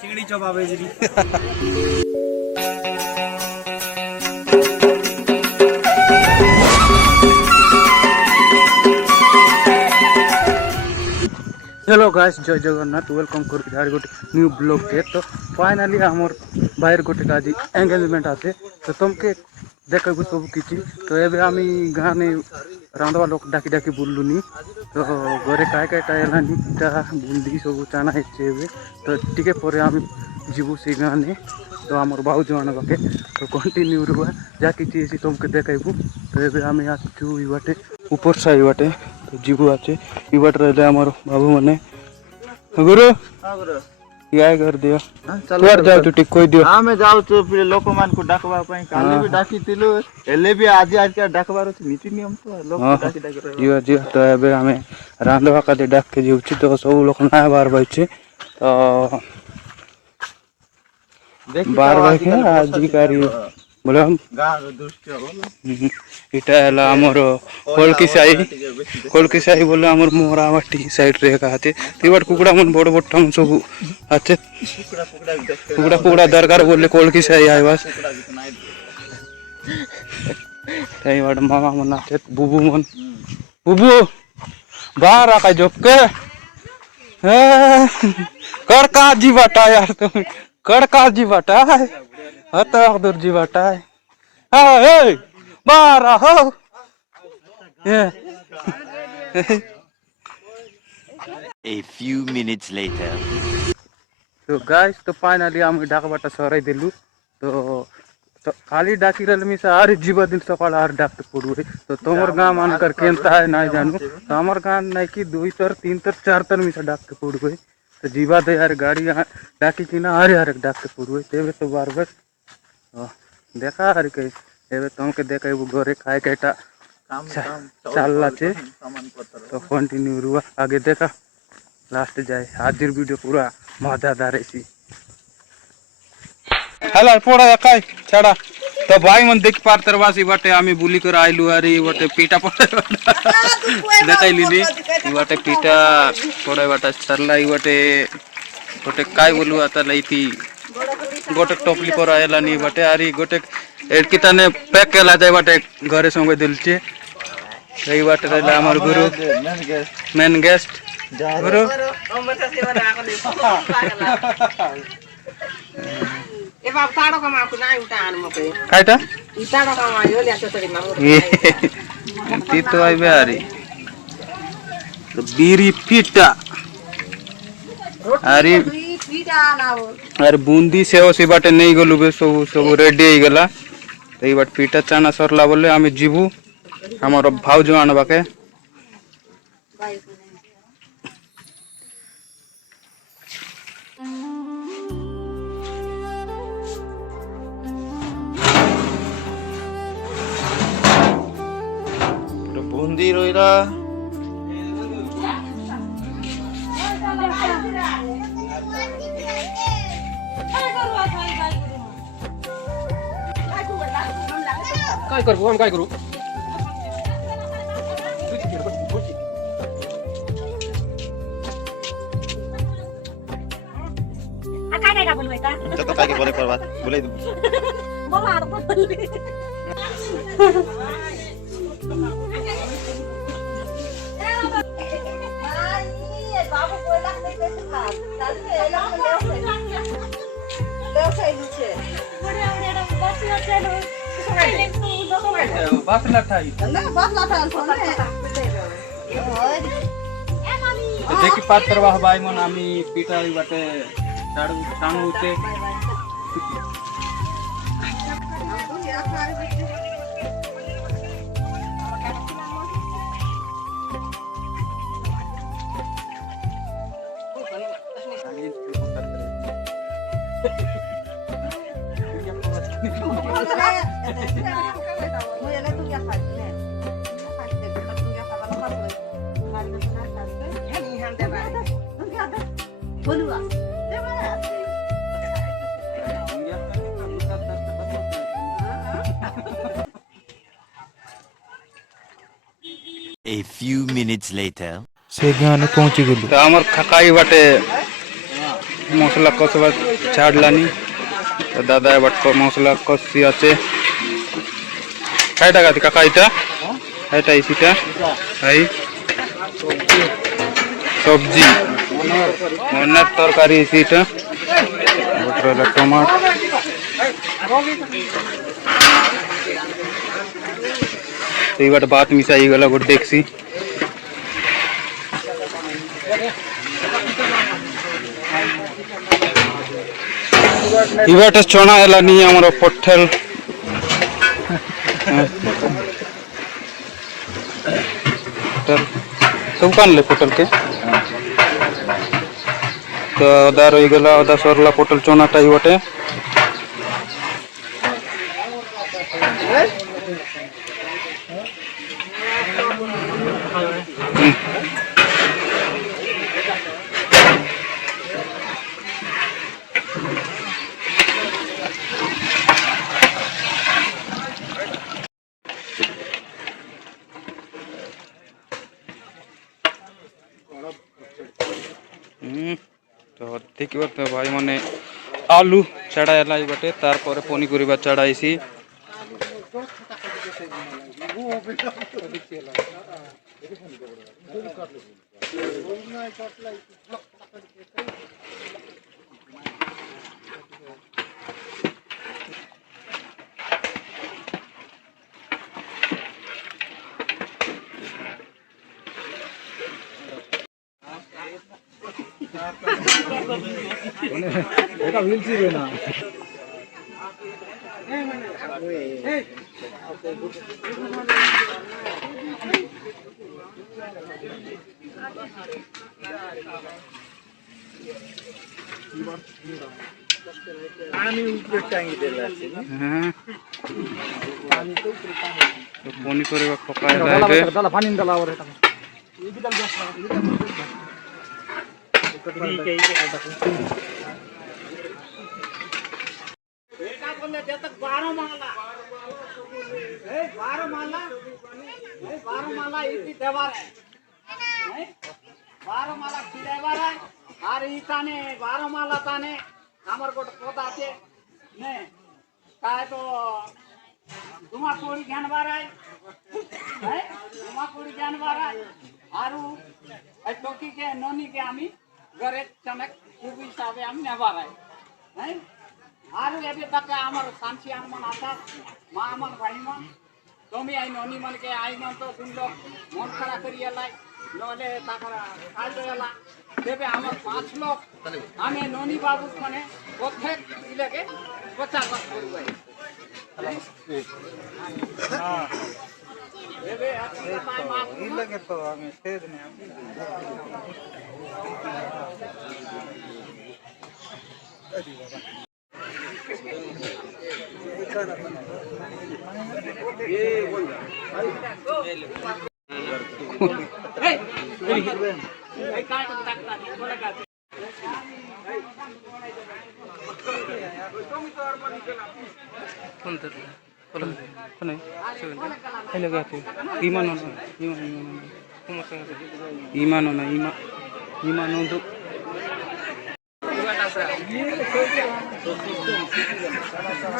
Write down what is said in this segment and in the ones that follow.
चिंगड़ी चोपा बेचरी hello guys जय Jagannath welcome कर गोटे न्यू ब्लॉग के तो फाइनाली आमर बाहर गोटे आज एंगेजमेंट आसे तो तुमके देखू सब किसी तो ये आम गाँव ने रांधवा लोग डाकी डाकी बुलुनी तो घरे काय काय टाइलानी पिठा बुंदी सब चाना हे तो टिके पर आम जीवु से गाँव ने तो आमर भाउज आने बाके तो कंटिन्यू रुआ जा कि तुमके देखू तो ये आम आसचु बाटे ऊपर साई बाटे तो जीवु आचे इबाट रहे आमर बाबू मैंने गुरु या कर दियो चल जाओ तू टिक कोई दियो आमे जाऊ तो फिर लोक मान को डाकबा पई काले भी डाकी तिलु एले भी आज आज के डाकबार नीति नियम तो लोक डाकी डाकी रहे जीव जीव तो एबे हमें रांधवा का डाक के जीवची तो सब लोग ना बार बाइचे तो बार बार के आज कारी बोले हम गाँव दुष्ट हो इटा हला हमर कोलकी साई बोले हमर मोरावाटी साइड रे कहते तिबाट कुकुड़ा मन बड़ बड़ हम सब अच्छे कुकुड़ा कुकुड़ा दरकार बोले कोलकी साई आय बस तई वाड मामा मन आते बुबू मन बुबू बाहर आ का जोके कड़का जी बाटा यार तुम कड़का जी बाटा हता दूर जी बाटा हां ए बारा हो A few minutes later. तो गाइस तो फाइनली हम डाक बाटा सराई दिलु तो खाली डाकी रल मी से आर जीवा दिन सकाळ आर डाक पड़ुए तो तोमर गांव मान कर केनता है ना जानू तो हमर गांव नहीं कि 2 तर 3 तर 4 तर मी से डाक पड़ुए तो जीवा दे यार गाड़ी डाकी की ना आरे आरे डाक पड़ुए तेबे तो बार बार देखा आर के एबे तुमके देखाइबु घरे खाए केटा चलला छे तो कंटिन्यू रुआ आगे देखा लास्ट जाए हाजिर वीडियो पूरा मजेदार है हला पोड़ा काय छाड़ा तो भाई मन देख पार तरवासी बाटे आमी बुली कर आइलु अरे बाटे पीटा पड़े देखाइली नी बाटे पीटा पड़े बाटा चलला बाटे गोटे काय बोलु आता लईती गोटे टोपली पर आयला नी बाटे अरे गोटे एडकी तने पैक केला जाय बाटे घरे संगे दिलचे सही बाटे रहला हमर गुरु मेन गेस्ट गुरु ए बाप ताडो कमा को नाइ उठान मके काइटा इ ताडो कमा यो ल्या ससरी मामु ती तो आइ बेरी तो बीरी पीटा अरे पीटा ना हो अरे बूंदी सेव से बाटे नहीं गलु बे सब सब रेडी हो गला तो ई बाट पीटा चाना सरला बोले आमे जीवु हमर भाउज आनबा के बूंदी रोइला काय करू हम काय करू काय काय बोलू का तो काय के बोले पर बात बोले बोला आ बोल बाबू बोला नहीं कैसे खा चल के एला ले से नीचे बड़े बड़े बस चलो बस ना थाई ना बस ला था सोने तो देखि पात करवा भाई मन आमी पीटा ई बाटे साडू सामु उते बोलुआ A few minutes later. से गाने पहुंची गलु तो आमर खकाई बाटे मसला कसवा छाड़लानी तो दादा बट मसला कसी अच्छे खाइटा गाती काका इटा खाइटा इसीटा हाई सब्जी मन्नर तरकारी इसीटा बटरला टमाट तो ये बात मिसाई गला गोटे देखसी इबाटे चना एला नहीं हमरो पठल पटल सब कान ले पटल के तो अदा रही गला अदा सरला पटल चनाटा इबाटे तो देखिए तो भाई माने आलू चढ़ाएला बटे तार पर पनीपरिया चढ़ाईसी तो पनीपरिया पकाएला बारमाला इति देवार है बारमाला खिलेवार है और इताने बारमाला ताने हमर गोट पोता छे ने काय तो धुमापुरी जानवर है धुमापुरी जानवर है आरु ए टोकी के नोनी के आमी घरे चमक खूब हिसाबे आमी नेवार है आरु एबे तक हमर सांची मन आशा मां मन भाई मन তুমি আই ননি মনকে আই মন তো শুনলো মন খারাপ করিয়া লাই নলে তাকরা কাজ হইলা দেবে আমার 5 লোক আমি ননি বাবু মানে প্রত্যেক ইলাকে 50 লাখ করব হ্যাঁ দেবে আপনি মাই মাপ ইলাকে তো আমি ছেদ নে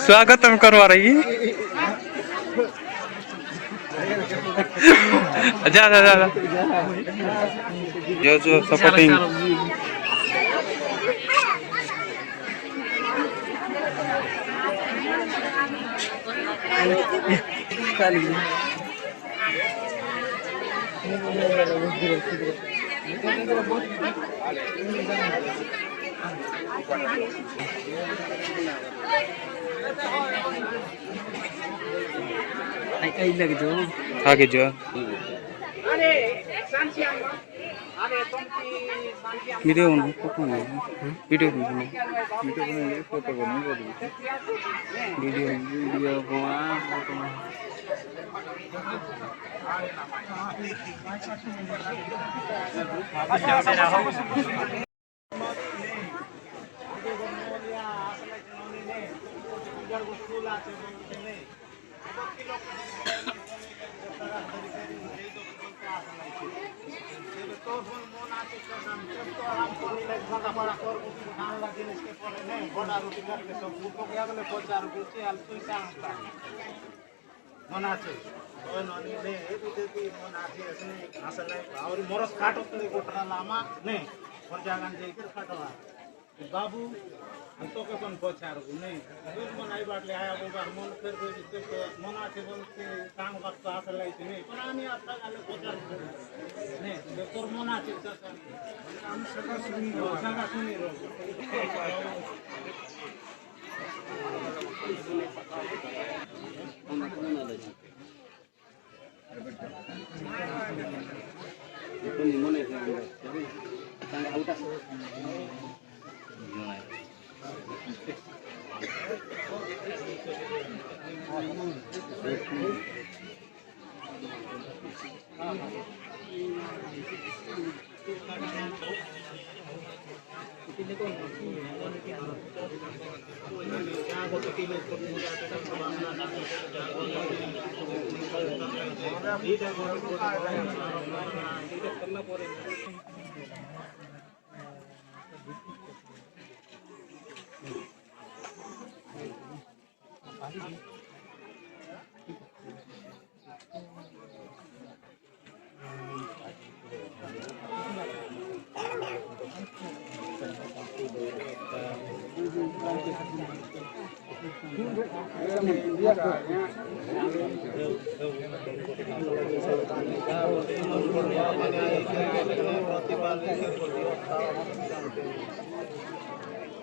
स्वागतम करवा रही जा जा जा जो सपोर्टिंग आगे जो video video photo video video टका पड़ा कर खाना जिनिस के पड़े नहीं बड़ा रोटी करके सब बुको गया गले 50 रुपये से आल पैसा आता मना छे ओए ननी ने ए बिते मना छे असने आसले और मोरस काटो तले गोटरा लामा नहीं और जागन जाकर काटवा बाबू हम तो के कोन 50 रुपये नहीं रोज मनाई बाटले आया बोगा मन फिर कोई मना छे बोलते काम करता आसले नहीं पण आमी आपला गाले 50 रुपये नहीं तोर मना छे हम सगा सुनी रो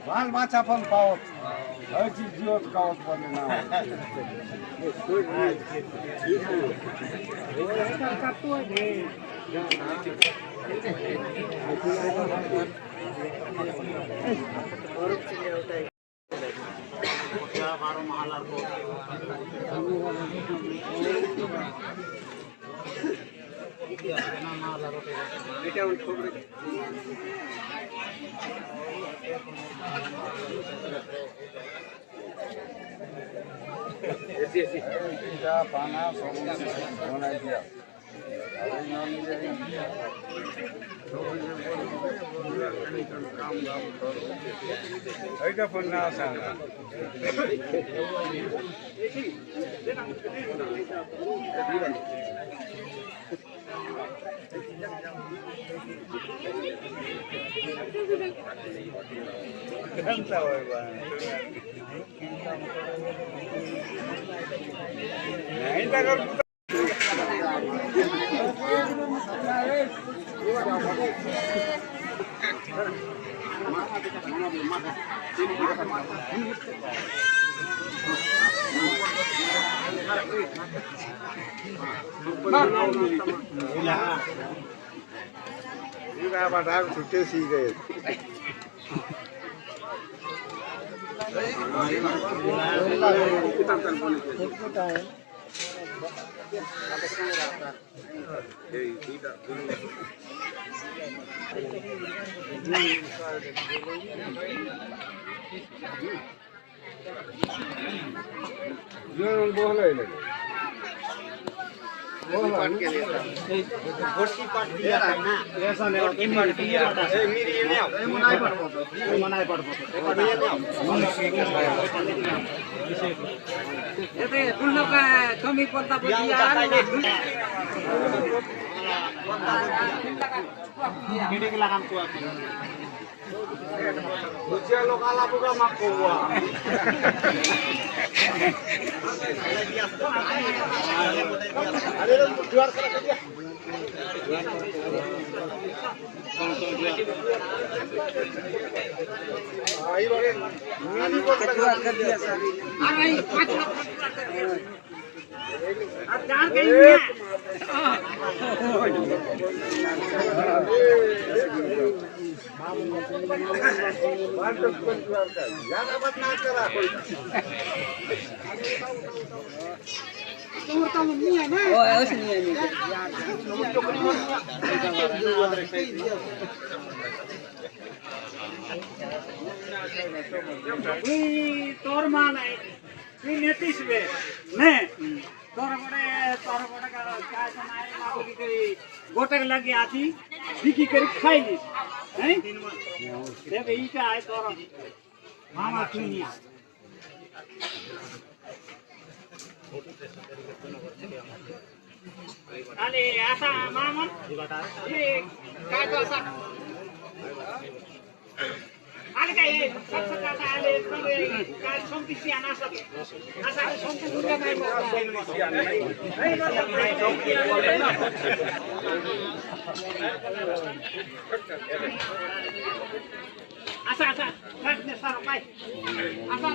बाल माछा पण पावत हरची जीवत कावत बने ना पाना बनाई दिया ऐसा पण ना सांगा घंटा होय बा नहीं लगा छुट्टे सी गए कमी पड़ता लोग आला बुगा माको हुआ अरे जुआर करा दिया आई बारे मेरी को जुआर कर दिया सर अरे 5 लाख कर दिया अब जान गई ज्यादा बात ना करा तुम तो नहीं है ना ओ ऐसे नहीं है तोर मान है ये नीतीश वे ने तोर बड़े का काय सुनाए माको की गोटक लगी आती बिकी करी खाई ली हैं देख ई का है तोरा मामा चुनिया अरे ऐसा मामा ये काय तो असा आले काय सबसे ज्यादा आले काय संपत्ती आना सके असा संपत्ती दुर्गा नाही असा असा काटने सारा पाय असा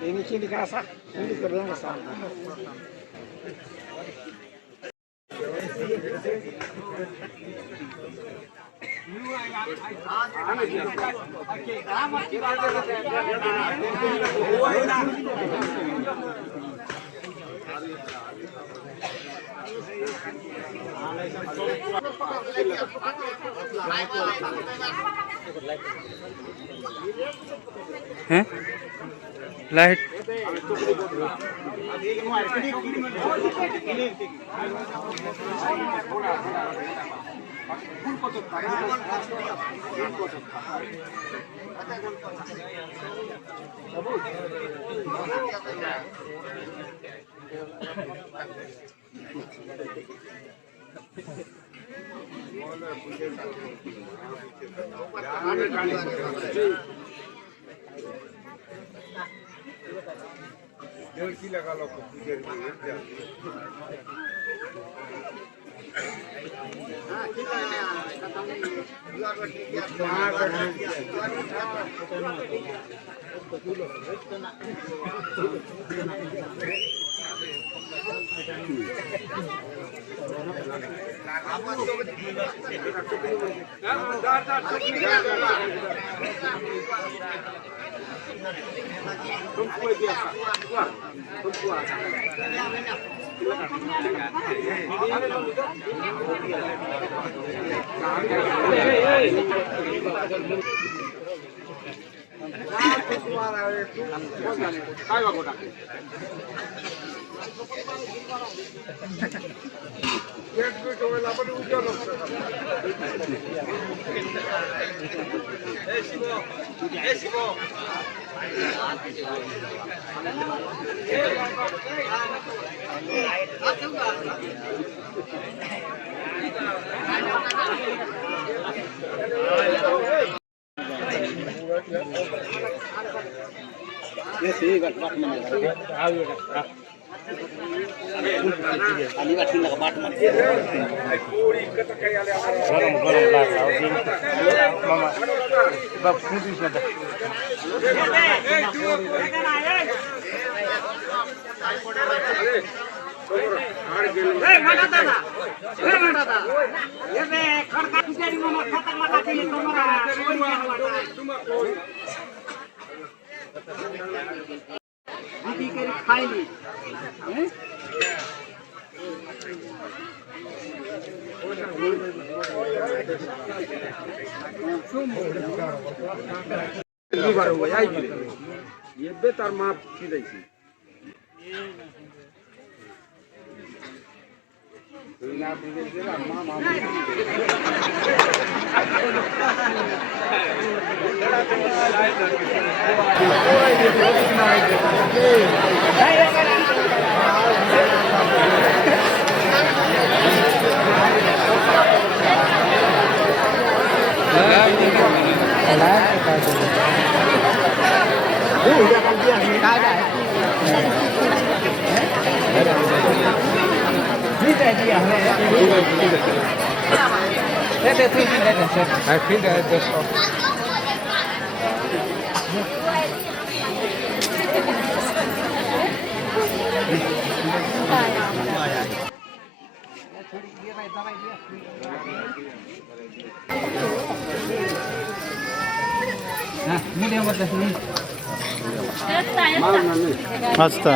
ini sini kasa ini kerja kasa हैं लाइट ये तार माप की देखी I think that's all. Nah, ini dia buat sini. আচ্ছা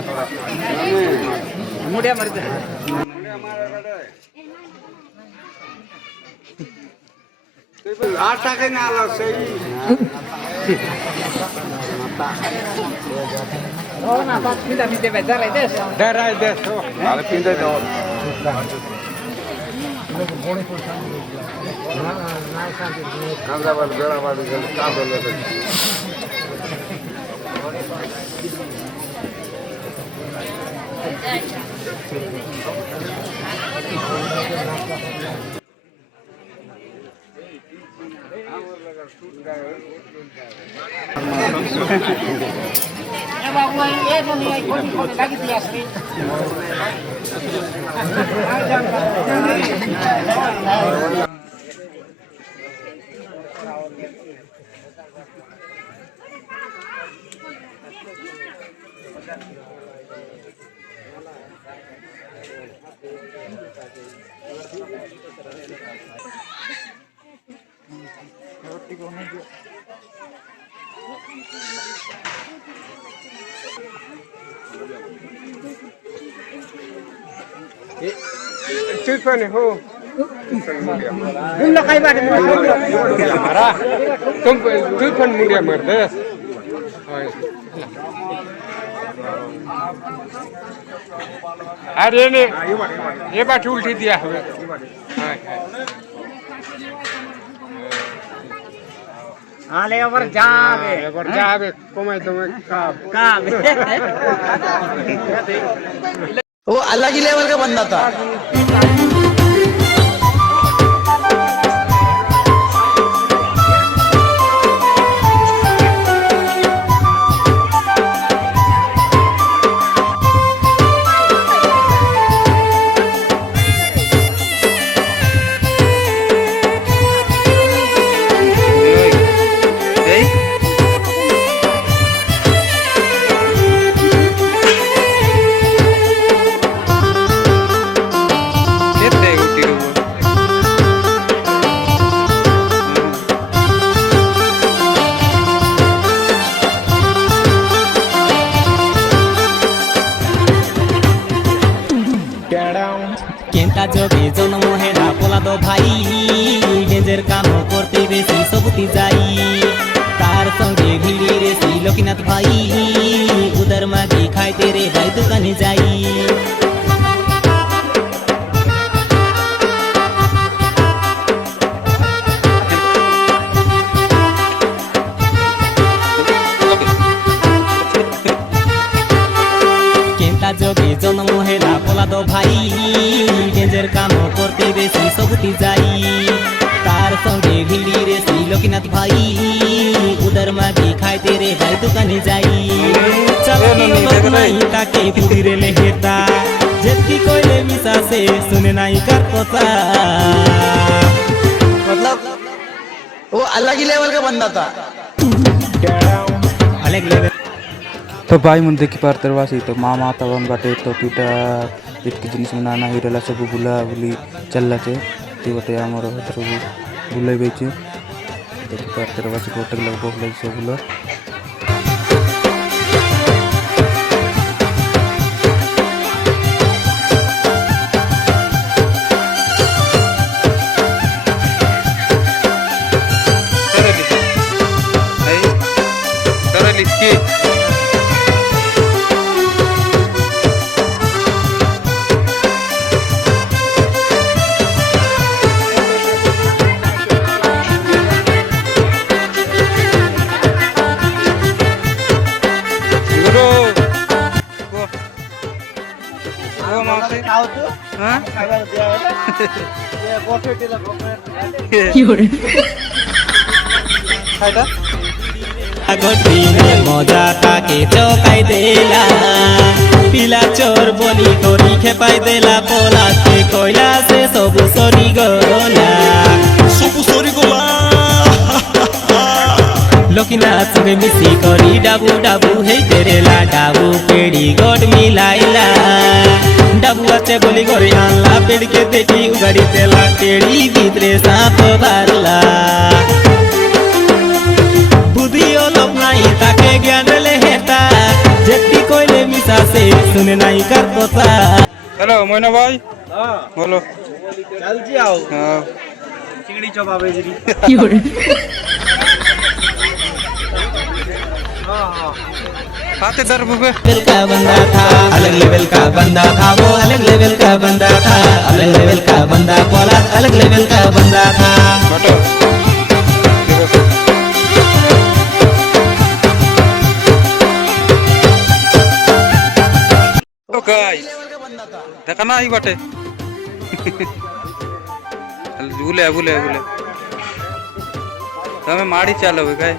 আরে নে এবার উল্টে দিয়া হবে আলে আবার যাবে এবার যাবে কমাই তোমায় কাবে वो अलग ही लेवल का बंदा था কেন্তা যোগে জন্ম হেরা পোলাদ ভাই নিজের কাম করতে বেশি সবুতি যাই তার সঙ্গে ভিড়ি রেসি লোকনাথ ভাই উদার মাগি খাইতে রে ভাই দোকানে যাই কেন্তা যোগে জন্ম হেরা পোলাদ ভাই নিজের কাম করতে বেশি সবুতি যাই তার সঙ্গে ভিড়ি রেসি লোকনাথ ভাই উদার মাগি খাইতে রে ভাই দোকানে যাই তাকে পুরি রেলে হেতা যেতি কইলে মিশাছে শুনে নাই কার কথা मतलब वो अलग ही लेवल का बंदा था अलग लेवल तो भाई मन देखी पारतर वासी तो मामा तवन बाटे तो पीटा इतकी जिनिस नाना हिरेला सब बुला बुली चलला छे ती बटे हमर हतर बुले बेचे देखी पारतर वासी कोटक लग बोले से बुला মজা তাকে চকাই দেলা পিলা চোর বলি করি খেপাই দেলা পলাতে কইলা সে সবু সরি গলা লোকনাথ সঙ্গে মিশি করি ডাবু ডাবু হেই তেরেলা ডাবু পেড়ি গড মিলাইলা ডাবু আছে বলি করে আনলা পেড়কে দেখি উগাড়ি তেলা পেড়ি ভিতরে সাপ বারলা বুদ্ধিও লোক নাই তাকে জ্ঞান লে শুনে নাই কার কথা হ্যালো ময়না ভাই বলো চালছি আও হ্যাঁ চিংড়ি চপা বেজরি हाथे दर बुबे लेवल का बंदा था अलग लेवल का बंदा था वो अलग लेवल का बंदा था अलग लेवल का बंदा पौलाद अलग लेवल का बंदा था बटो ओ गाइस देखा ना ही बटे झूले झूले झूले તમે માડી ચાલો ગાય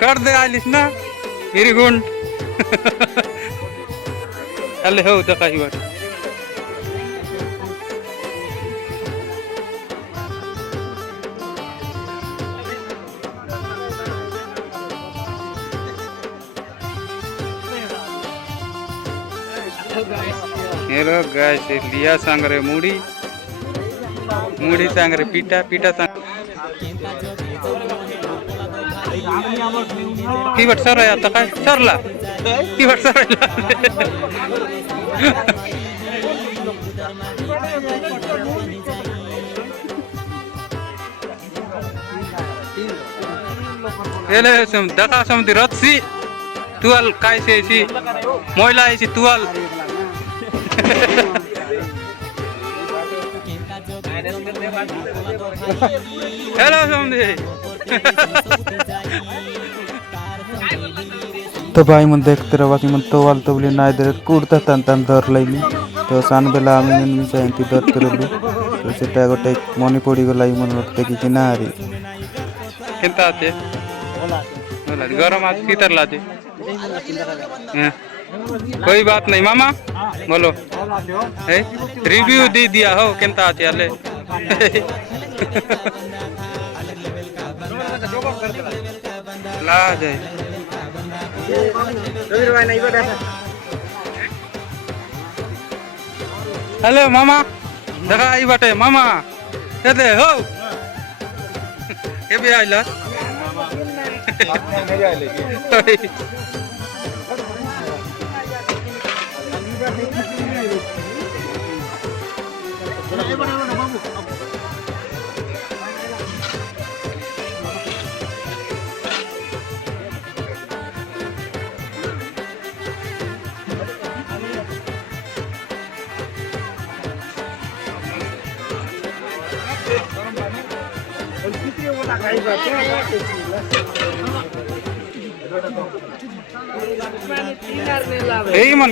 कर दे आलिस ना मेरी गुंड अल्ले हो तो काही बात हेलो गाइस लिया सांग रे मूड़ी मूड़ी सांग रे पीटा पीटा सांग की बट सर आता काय सरला की बट सरला एले सम दका समती रत्सी तुअल काय सेची मोयला आयची तुअल हेलो समदी तो भाई मन देखते रहा कि मन तो वाल तो बोले ना इधर कूड़ता तन तन दर लाइली तो सान बेला आमी मन चाहती दर करलु तो सेटा गोटे मनी पड़ी गला मन रखते कि ना रे केनता आते होला गरम आज शीतल लाते कोई बात नहीं मामा बोलो रिव्यू दे दिया हो केनता आते आले ला जाए हेलो मामा देखा आई बाटे मामा कहते हो ये भी आइला এই মন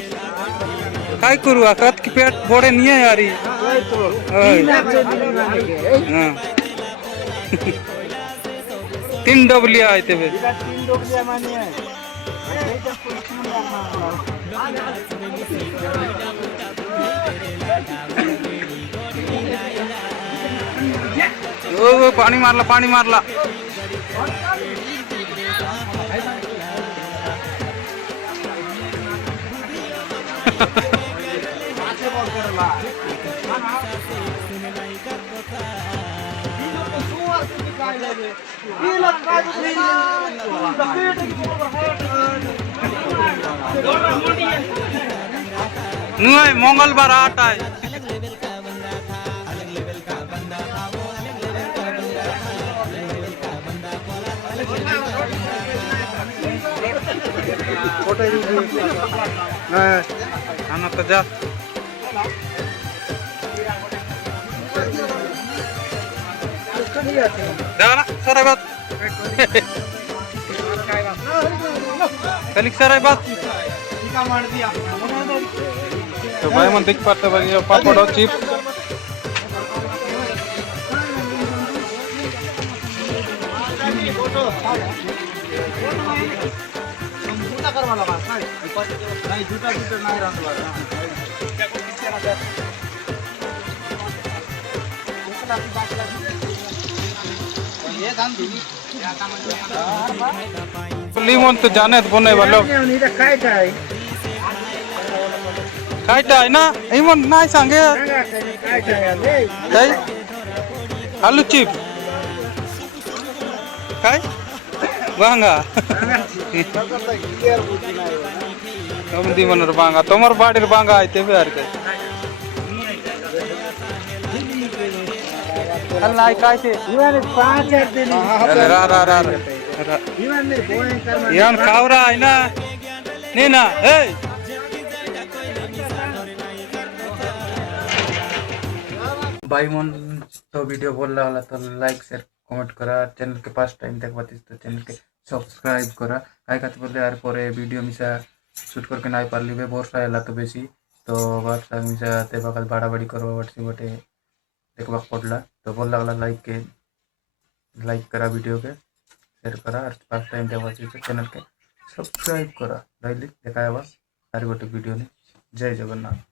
काय करू आकात की पेट बोडे नहीं है यारी हाँ 3 डबलिया आए थे वे ओ पानी मारला नुआई मंगलवार आटा है आना तो जा देखा सारा बात कलिक सारा बात तो भाई मन देख पाते भाई पापड़ और चिप्स लीमन तो जाने तो बने वालों खाइटा है ना इमन ना सांगे आलू चिप काय बांगा तमदी मनर बांगा तोमर बाड़ीर बांगा आइते भी आर के अल्लाह काय छे रा रा रा यान खावरा है ना नहीं ना ए भाई मन तो वीडियो बोल रहा तो लाइक शेयर कमेंट करा चैनल के पास टाइम देखा तो चैनल के सब्सक्राइब करा काय खाते बोले यार पर वीडियो मिसा शूट करके नहीं पारली बर्षा है तो बेसी तो बर्षा मिसा देवा बाड़ा बाड़ी करवा बटे बटे देखा पड़ला तो बोल लगला लाइक करा वीडियो के शेयर करा और फर्स्ट टाइम देखा चैनल के सब्सक्राइब करा डेली देखा आर गोटे वीडियो ने जय जगन्नाथ।